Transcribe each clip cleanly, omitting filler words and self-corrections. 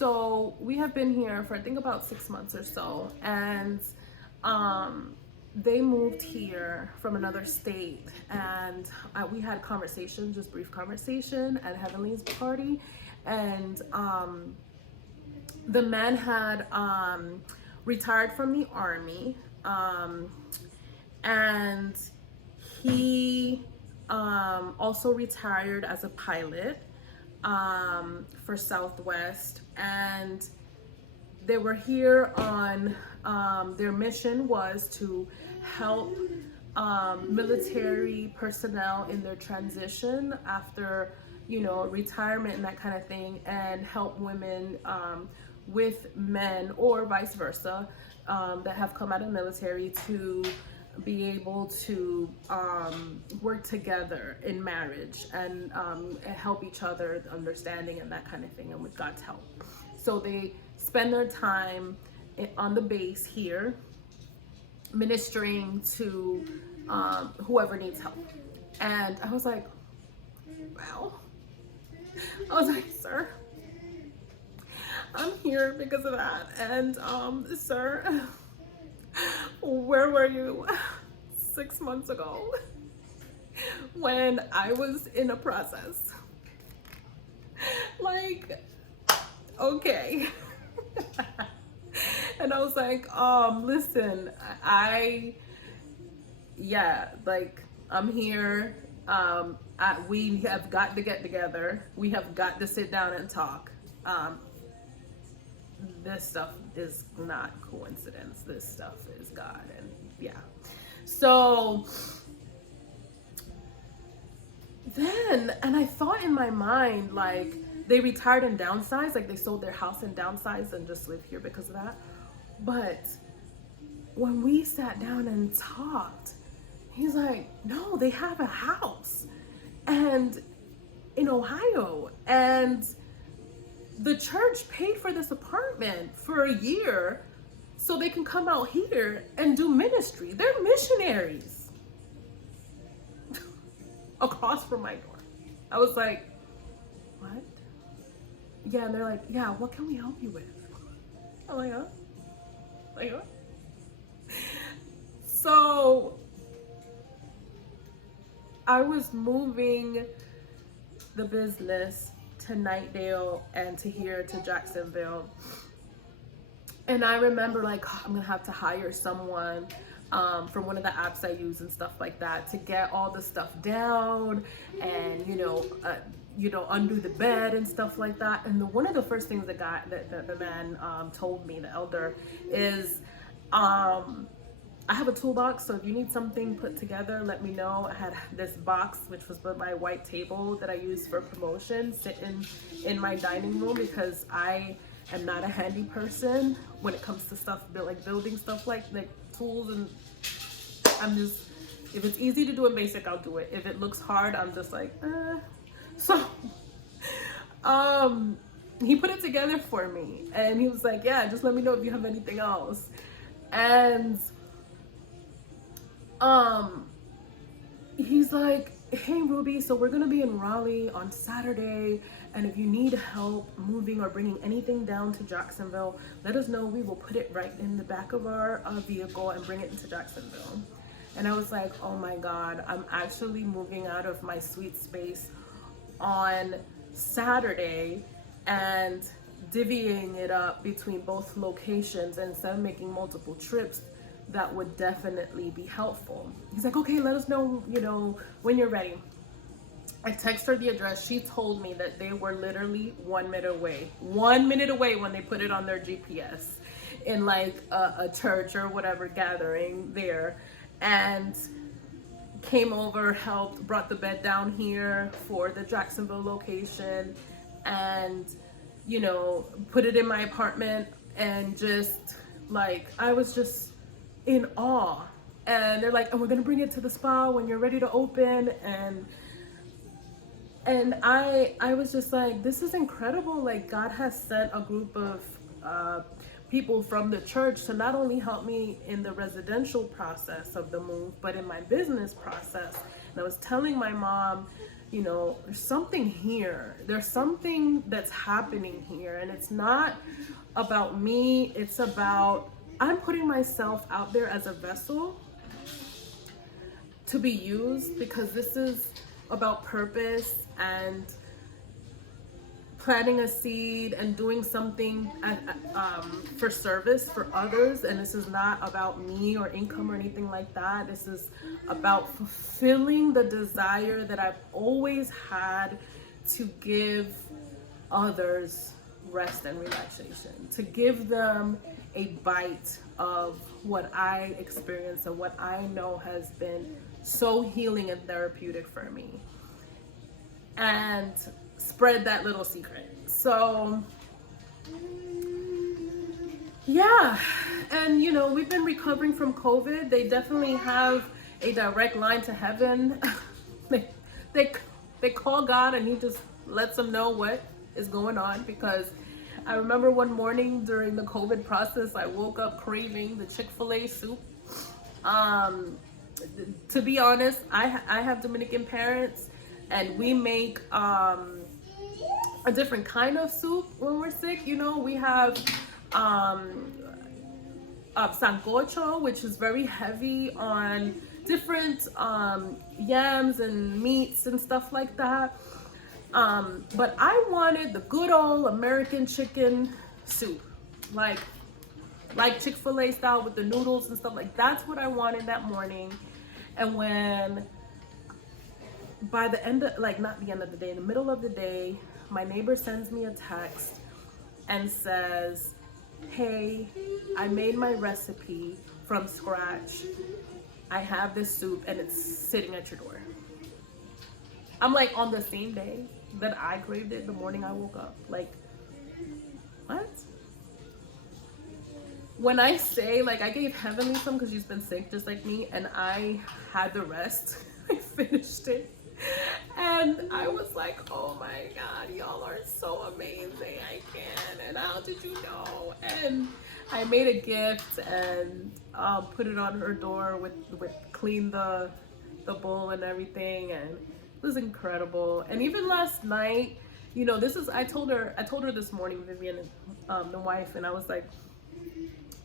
So we have been here for I think about 6 months or so, and they moved here from another state, and we had conversation, just brief conversation at Heavenly's party, and the man had retired from the army, and he also retired as a pilot for Southwest, and they were here on their mission was to help military personnel in their transition after retirement and that kind of thing, and help women with men or vice versa that have come out of the military to be able to work together in marriage and help each other, understanding and that kind of thing, and with God's help. So they spend their time on the base here ministering to whoever needs help. And I was like, well, sir, I'm here because of that. And sir, where were you 6 months ago when I was in a process? Like, okay. And I was like, listen, I'm here. We have got to get together. We have got to sit down and talk. This stuff is not coincidence. This stuff is God. And yeah. So then, and I thought in my mind, like, they retired and downsized, like they sold their house and downsized and just live here because of that. But when we sat down and talked, he's like, no, they have a house and in Ohio, and the church paid for this apartment for a year so they can come out here and do ministry. They're missionaries across from my door. I was like, what? Yeah, and they're like, yeah, what can we help you with? I'm like, huh? Like, what? So I was moving the business to Nightdale and to here to Jacksonville. And I remember like, oh, I'm gonna have to hire someone from one of the apps I use and stuff like that to get all the stuff down and undo the bed and stuff like that. And one of the first things the man told me, the elder, is I have a toolbox, so if you need something put together, let me know. I had this box, which was my white table that I use for promotion, sitting in my dining room because I am not a handy person when it comes to stuff, like building stuff like tools, and I'm just, if it's easy to do in basic, I'll do it. If it looks hard, I'm just like, So, he put it together for me, and he was like, yeah, just let me know if you have anything else. And he's like, hey Ruby, so we're gonna be in Raleigh on Saturday, and if you need help moving or bringing anything down to Jacksonville, let us know. We will put it right in the back of our vehicle and bring it into Jacksonville. And I was like, oh my God, I'm actually moving out of my sweet space on Saturday and divvying it up between both locations, and instead of making multiple trips, that would definitely be helpful. He's like, okay, let us know, when you're ready. I text her the address. She told me that they were literally 1 minute away. 1 minute away when they put it on their GPS in like a church or whatever gathering there. And came over, helped, brought the bed down here for the Jacksonville location, and put it in my apartment, and just like, I was just in awe. And they're like, and we're gonna bring it to the spa when you're ready to open. And I was just like, this is incredible. Like, God has sent a group of people from the church to not only help me in the residential process of the move, but in my business process. And I was telling my mom, you know, there's something here. There's something that's happening here. And it's not about me. It's about, I'm putting myself out there as a vessel to be used, because this is about purpose and planting a seed and doing something for service for others. And this is not about me or income or anything like that. This is about fulfilling the desire that I've always had to give others rest and relaxation, to give them a bite of what I experience and what I know has been so healing and therapeutic for me, and spread that little secret. So yeah, and you know, we've been recovering from COVID. They definitely have a direct line to heaven. they call God and he just lets them know what is going on, because I remember one morning during the COVID process, I woke up craving the Chick-fil-A soup. To be honest, I have Dominican parents, and we make a different kind of soup when we're sick. You know, we have sancocho, which is very heavy on different yams and meats and stuff like that. But I wanted the good old American chicken soup, like Chick-fil-A style with the noodles and stuff. Like, that's what I wanted that morning. And when, by the end of, like, not the end of the day, in the middle of the day, my neighbor sends me a text and says, hey, I made my recipe from scratch. I have this soup and it's sitting at your door. I'm like, on the same day that I craved it, the morning I woke up. Like, what? When I say, like, I gave Heavenly some because she's been sick just like me, and I had the rest. I finished it. And I was like, oh my God, y'all are so amazing. I can. And how did you know? And I made a gift and put it on her door with clean the bowl and everything. And it was incredible. And even last night, you know, I told her this morning, Vivian, the wife, and I was like,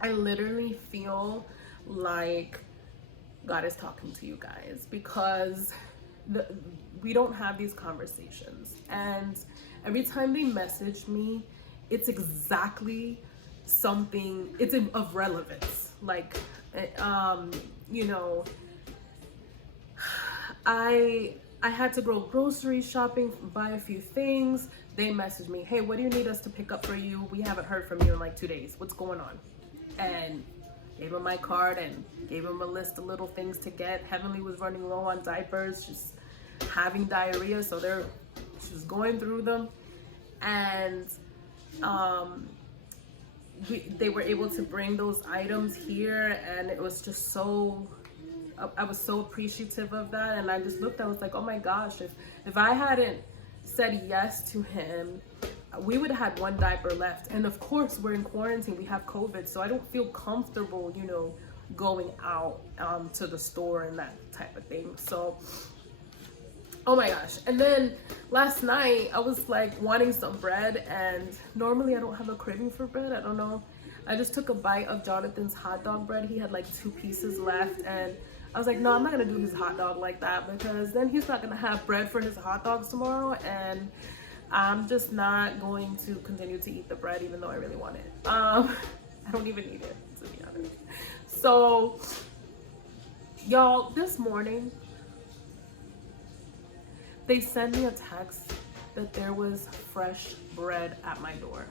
I literally feel like God is talking to you guys, because we don't have these conversations. And every time they message me, it's exactly something, it's of relevance. Like, you know, I had to go grocery shopping, buy a few things. They messaged me, hey, what do you need us to pick up for you? We haven't heard from you in like 2 days. What's going on? And gave him my card and gave him a list of little things to get. Heavenly was running low on diapers, just having diarrhea, so she was going through them. And they were able to bring those items here, and it was just so, I was so appreciative of that. And I just looked, I was like, oh my gosh, if I hadn't said yes to him, we would have had one diaper left. And of course, we're in quarantine, we have COVID, so I don't feel comfortable, you know, going out to the store and that type of thing. So, oh my gosh. And then last night, I was like wanting some bread, and normally I don't have a craving for bread, I don't know. I just took a bite of Jonathan's hot dog bread. He had like 2 pieces left, and I was like, no, I'm not gonna do his hot dog like that, because then he's not gonna have bread for his hot dogs tomorrow, and I'm just not going to continue to eat the bread, even though I really want it. I don't even need it, to be honest. So, y'all, this morning, they sent me a text that there was fresh bread at my door.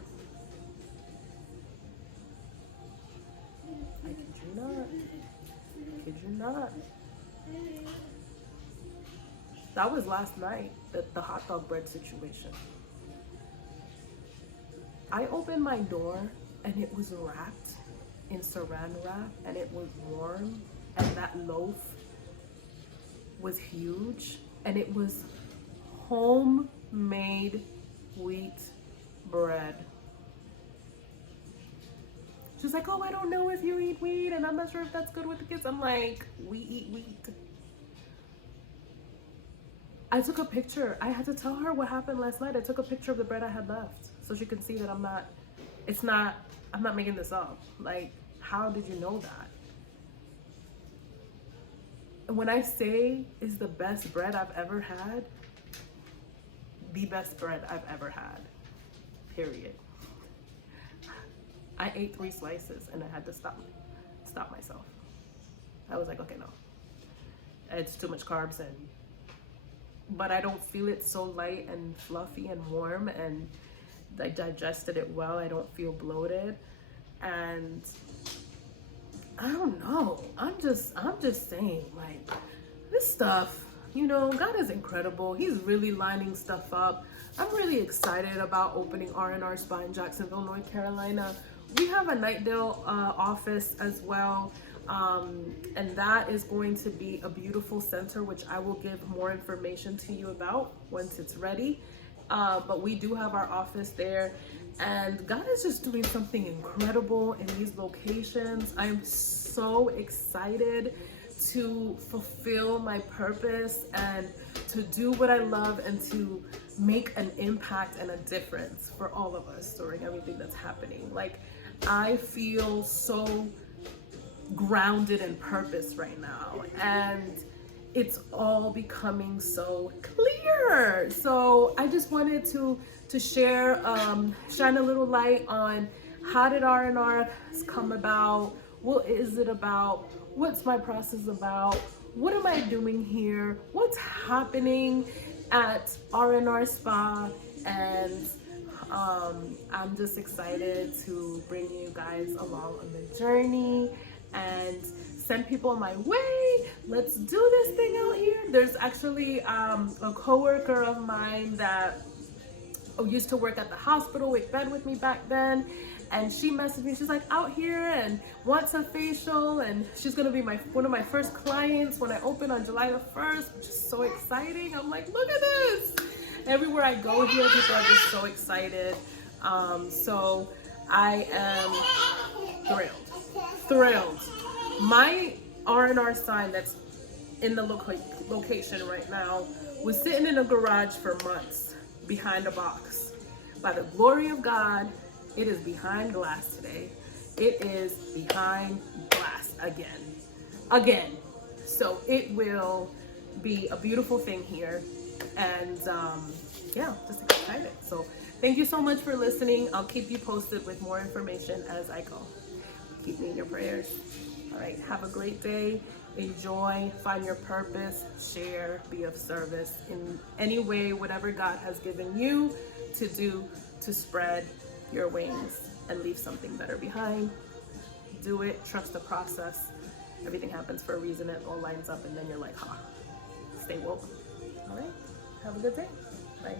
I kid you not. I kid you not. That was last night, the hot dog bread situation. I opened my door and it was wrapped in saran wrap, and it was warm, and that loaf was huge, and it was homemade wheat bread. She's like, oh, I don't know if you eat wheat, and I'm not sure if that's good with the kids. I'm like, we eat wheat. I took a picture. I had to tell her what happened last night. I took a picture of the bread I had left so she can see that I'm not making this up. Like, how did you know that? And when I say it's the best bread I've ever had, the best bread I've ever had, period. I ate 3 slices and I had to stop myself. I was like, okay, no, it's too much carbs, but I don't feel it so light and fluffy and warm, and I digested it well. I don't feel bloated, and I don't know. I'm just saying, like, this stuff, you know, God is incredible. He's really lining stuff up. I'm really excited about opening R&R Spa in Jacksonville, North Carolina. We have a Nightdale office as well. And that is going to be a beautiful center, which I will give more information to you about once it's ready. But we do have our office there, and God is just doing something incredible in these locations. I'm so excited to fulfill my purpose and to do what I love and to make an impact and a difference for all of us during everything that's happening. Like, I feel so grounded in purpose right now, and it's all becoming so clear. So I just wanted to share, shine a little light on how did R&R come about, what is it about, what's my process about, what am I doing here, what's happening at R&R Spa, and I'm just excited to bring you guys along on the journey and send people my way. Let's do this thing out here. There's actually a coworker of mine that used to work at the hospital with bed with me back then, and she messaged me. She's like, out here and wants a facial, and she's gonna be one of my first clients when I open on July the 1st, which is so exciting. I'm like, look at this. Everywhere I go here, people are just so excited. So I am thrilled. My R&R sign that's in the location right now was sitting in a garage for months behind a box. By the glory of God, it is behind glass today. It is behind glass again. So it will be a beautiful thing here, and yeah, just excited. So thank you so much for listening. I'll keep you posted with more information as I go. Keep me in your prayers. All right, have a great day. Enjoy, find your purpose, share, be of service in any way, whatever God has given you to do to spread your wings and leave something better behind. Do it, trust the process. Everything happens for a reason. It all lines up, and then you're like, stay woke. All right, have a good day. Bye.